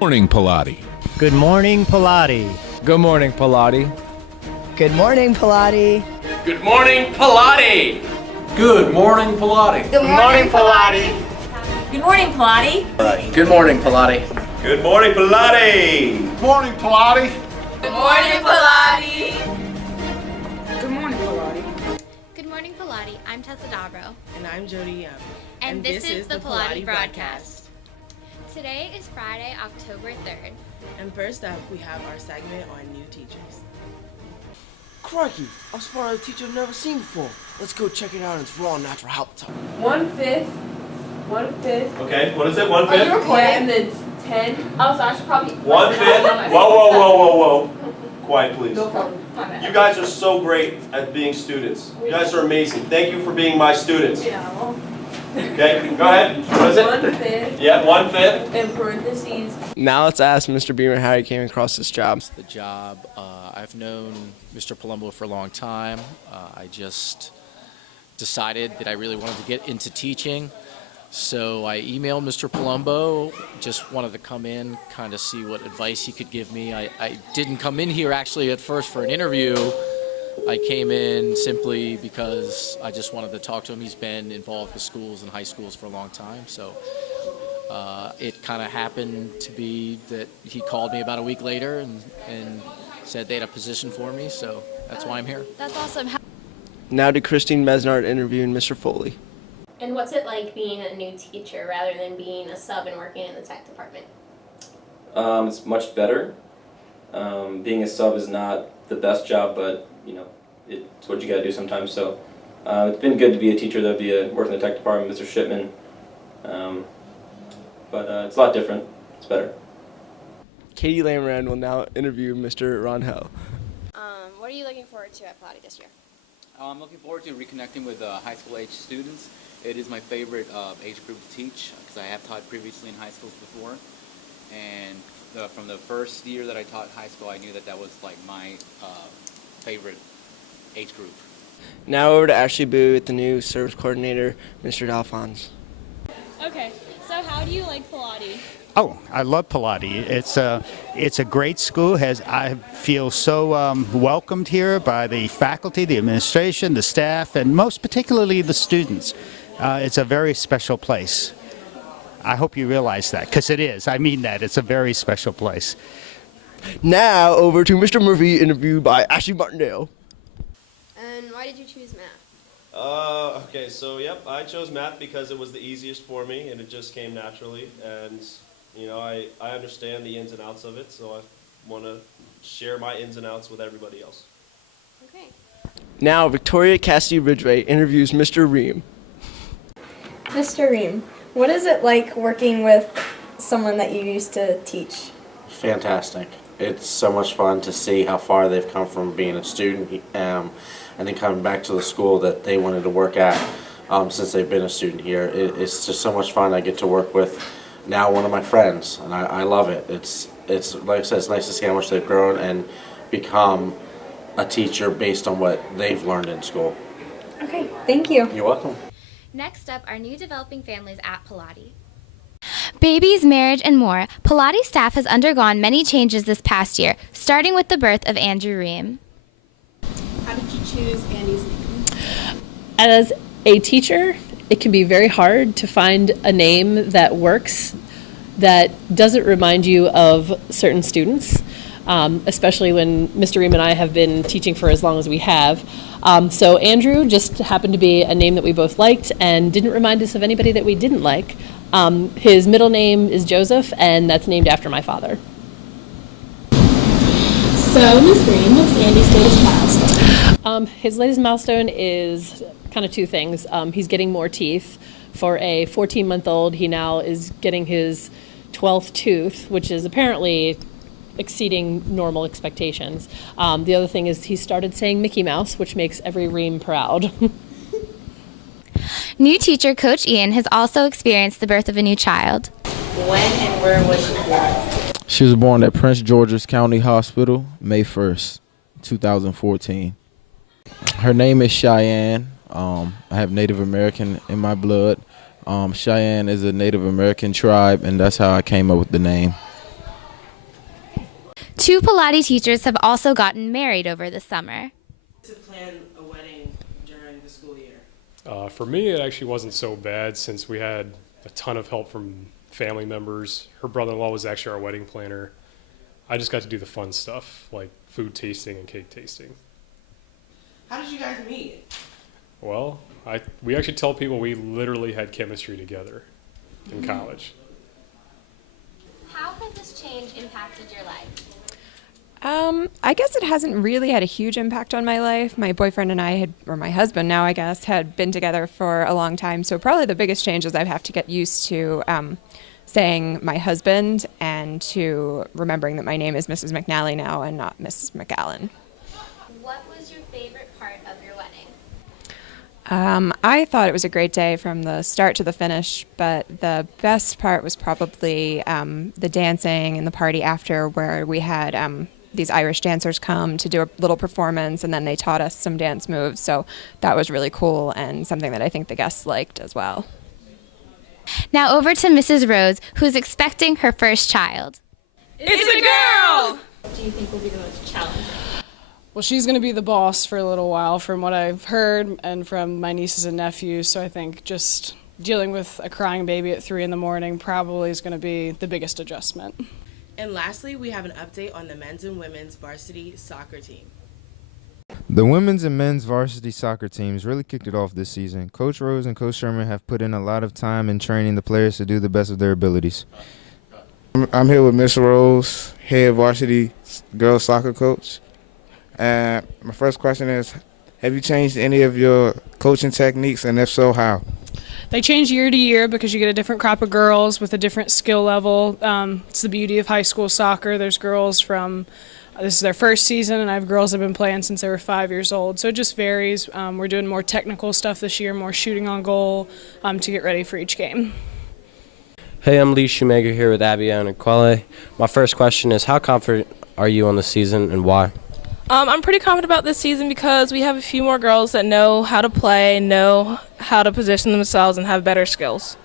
Morning, Pallotti. Good morning, Pallotti. Good morning, Pallotti. Good morning, Pallotti. Good morning, Pallotti. Good morning, Pallotti. Good morning, Pallotti. Good morning, Pallotti. Good morning, Pallotti. Good morning, Pallotti. Good morning, Pallotti. Good morning, Pallotti. Good morning, Pallotti. Good morning, Pallotti. I'm Tessa Dobro. And I'm Jody Young. And this is the Pallotti Broadcast. Today is Friday, October 3rd. And first up, we have our segment on new teachers. Crikey, I spotted a teacher I've never seen before. Let's go check it out in its raw natural habitat. 1/5. Okay, what is it? 1/5? Are you recording? And then it's 10. Oh, so I should probably. 1/5? Whoa. Quiet, please. No problem. You guys are so great at being students. You guys are amazing. Thank you for being my students. Yeah, well. Okay, go ahead. What is it? 1/5. Yeah, 1/5. In parentheses. Now let's ask Mr. Beamer how he came across this job. The job, I've known Mr. Palumbo for a long time. I just decided that I really wanted to get into teaching. So I emailed Mr. Palumbo, just wanted to come in, kind of see what advice he could give me. I didn't come in here actually at first for an interview. I came in simply because I just wanted to talk to him. He's been involved with schools and high schools for a long time. So it kind of happened to be that he called me about a week later and said they had a position for me. So that's why I'm here. That's awesome. Now to Christine Mesnard interviewing Mr. Foley. And what's it like being a new teacher rather than being a sub and working in the tech department? It's much better. Being a sub is not the best job, but you know, it's what you got to do sometimes. So it's been good to be a teacher, though, working in the tech department, Mr. Shipman. But it's a lot different. It's better. Katie Lamrand will now interview Mr. Ronhell. What are you looking forward to at Pallotti this year? I'm looking forward to reconnecting with high school age students. It is my favorite age group to teach because I have taught previously in high schools before. And from the first year that I taught high school, I knew that was like my favorite age group. Now over to Ashley Boo with the new service coordinator, Mr. Dalphons. Okay, so how do you like Pallotti? Oh, I love Pallotti. It's a great school. I feel so welcomed here by the faculty, the administration, the staff, and most particularly the students. It's a very special place. I hope you realize that, because it is. I mean that. It's a very special place. Now over to Mr. Murphy, interviewed by Ashley Martindale. And why did you choose math? Okay, so yep, I chose math because it was the easiest for me and it just came naturally. And you know, I understand the ins and outs of it, so I want to share my ins and outs with everybody else. Okay. Now Victoria Cassidy Ridgway interviews Mr. Ream. Mr. Ream, what is it like working with someone that you used to teach? Fantastic. It's so much fun to see how far they've come from being a student and then coming back to the school that they wanted to work at since they've been a student here. It's just so much fun. I get to work with now one of my friends, and I love it. It's like I said, it's nice to see how much they've grown and become a teacher based on what they've learned in school. Okay, thank you. You're welcome. Next up are new developing families at Pallotti. Babies, marriage, and more, Pallotti staff has undergone many changes this past year, starting with the birth of Andrew Ream. How did you choose Andy's name? As a teacher, it can be very hard to find a name that works, that doesn't remind you of certain students, especially when Mr. Ream and I have been teaching for as long as we have. So Andrew just happened to be a name that we both liked and didn't remind us of anybody that we didn't like. His middle name is Joseph, and that's named after my father. So, Ms. Green, what's Andy's latest milestone? His latest milestone is kind of two things. He's getting more teeth. For a 14-month-old, he now is getting his 12th tooth, which is apparently exceeding normal expectations. The other thing is he started saying Mickey Mouse, which makes every Ream proud. New teacher Coach Ian has also experienced the birth of a new child. When and where was she born? She was born at Prince George's County Hospital, May 1st, 2014. Her name is Cheyenne. I have Native American in my blood. Cheyenne is a Native American tribe, and that's how I came up with the name. 2 Pilates teachers have also gotten married over the summer. To plan a wedding during the school year. For me, it actually wasn't so bad since we had a ton of help from family members. Her brother-in-law was actually our wedding planner. I just got to do the fun stuff, like food tasting and cake tasting. How did you guys meet? Well, we actually tell people we literally had chemistry together in college. How has this change impacted your life? I guess it hasn't really had a huge impact on my life. My boyfriend and I or my husband now, I guess, had been together for a long time. So probably the biggest change is I have to get used to saying my husband and to remembering that my name is Mrs. McNally now and not Mrs. McAllen. What was your favorite part of your wedding? I thought it was a great day from the start to the finish, but the best part was probably the dancing and the party after, where we had these Irish dancers come to do a little performance, and then they taught us some dance moves. So that was really cool and something that I think the guests liked as well. Now over to Mrs. Rhodes, who's expecting her first child. It's a girl! What do you think will be the most challenging? Well, she's going to be the boss for a little while from what I've heard and from my nieces and nephews, so I think just dealing with a crying baby at 3 in the morning probably is going to be the biggest adjustment. And lastly, we have an update on the men's and women's varsity soccer team. The women's and men's varsity soccer teams really kicked it off this season. Coach Rose and Coach Sherman have put in a lot of time in training the players to do the best of their abilities. I'm here with Miss Rose, head varsity girls soccer coach. And my first question is, have you changed any of your coaching techniques, and if so, how? They change year to year because you get a different crop of girls with a different skill level. It's the beauty of high school soccer. There's girls from, this is their first season, and I have girls that have been playing since they were 5 years old. So it just varies. We're doing more technical stuff this year, more shooting on goal to get ready for each game. Hey, I'm Lee Shoemaker here with Abby and Quelle. My first question is, how confident are you on the season and why? I'm pretty confident about this season because we have a few more girls that know how to play, know how to position themselves, and have better skills.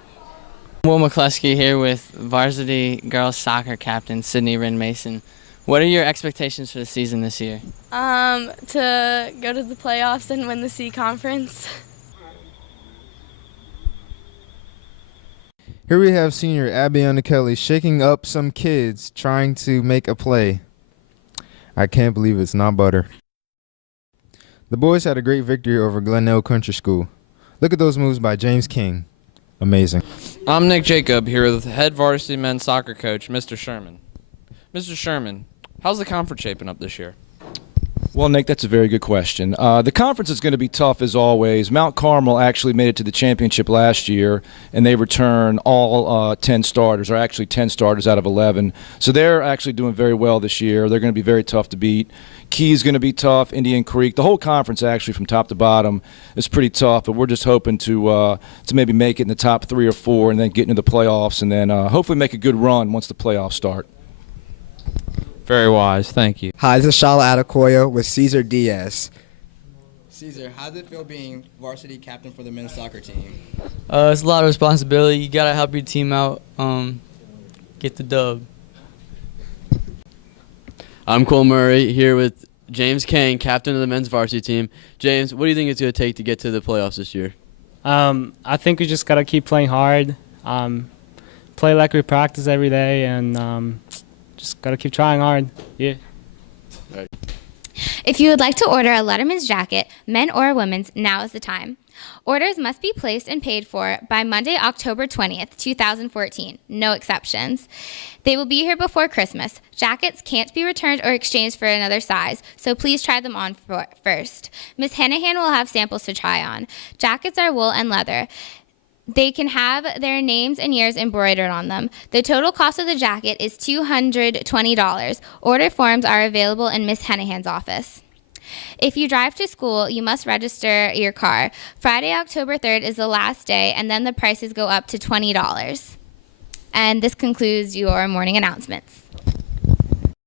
Will McCluskey here with varsity girls soccer captain Sydney Wren Mason. What are your expectations for the season this year? To go to the playoffs and win the C conference. Here we have senior Abby Kelly shaking up some kids trying to make a play. I can't believe it's not butter. The boys had a great victory over Glenelg Country School. Look at those moves by James King. Amazing. I'm Nick Jacob here with head varsity men's soccer coach, Mr. Sherman. Mr. Sherman, how's the conference shaping up this year? Well, Nick, that's a very good question. The conference is going to be tough as always. Mount Carmel actually made it to the championship last year, and they return all 10 starters, or actually 10 starters out of 11. So they're actually doing very well this year. They're going to be very tough to beat. Key is going to be tough. Indian Creek, the whole conference actually from top to bottom is pretty tough, but we're just hoping to maybe make it in the top 3 or 4 and then get into the playoffs and then hopefully make a good run once the playoffs start. Very wise, thank you. Hi, this is Shala Adekoya with Cesar Diaz. Cesar, how does it feel being varsity captain for the men's soccer team? It's a lot of responsibility. You gotta help your team out, get the dub. I'm Cole Murray here with James Kang, captain of the men's varsity team. James, what do you think it's going to take to get to the playoffs this year? I think we just got to keep playing hard, play like we practice every day, and just got to keep trying hard. Yeah. Right. If you would like to order a Letterman's jacket, men or women's, now is the time. Orders must be placed and paid for by Monday, October 20th, 2014. No exceptions. They will be here before Christmas. Jackets can't be returned or exchanged for another size, so please try them on first. Ms. Hanahan will have samples to try on. Jackets are wool and leather. They can have their names and years embroidered on them. The total cost of the jacket is $220. Order forms are available in Ms. Hanahan's office. If you drive to school, you must register your car. Friday, October 3rd is the last day, and then the prices go up to $20. And this concludes your morning announcements.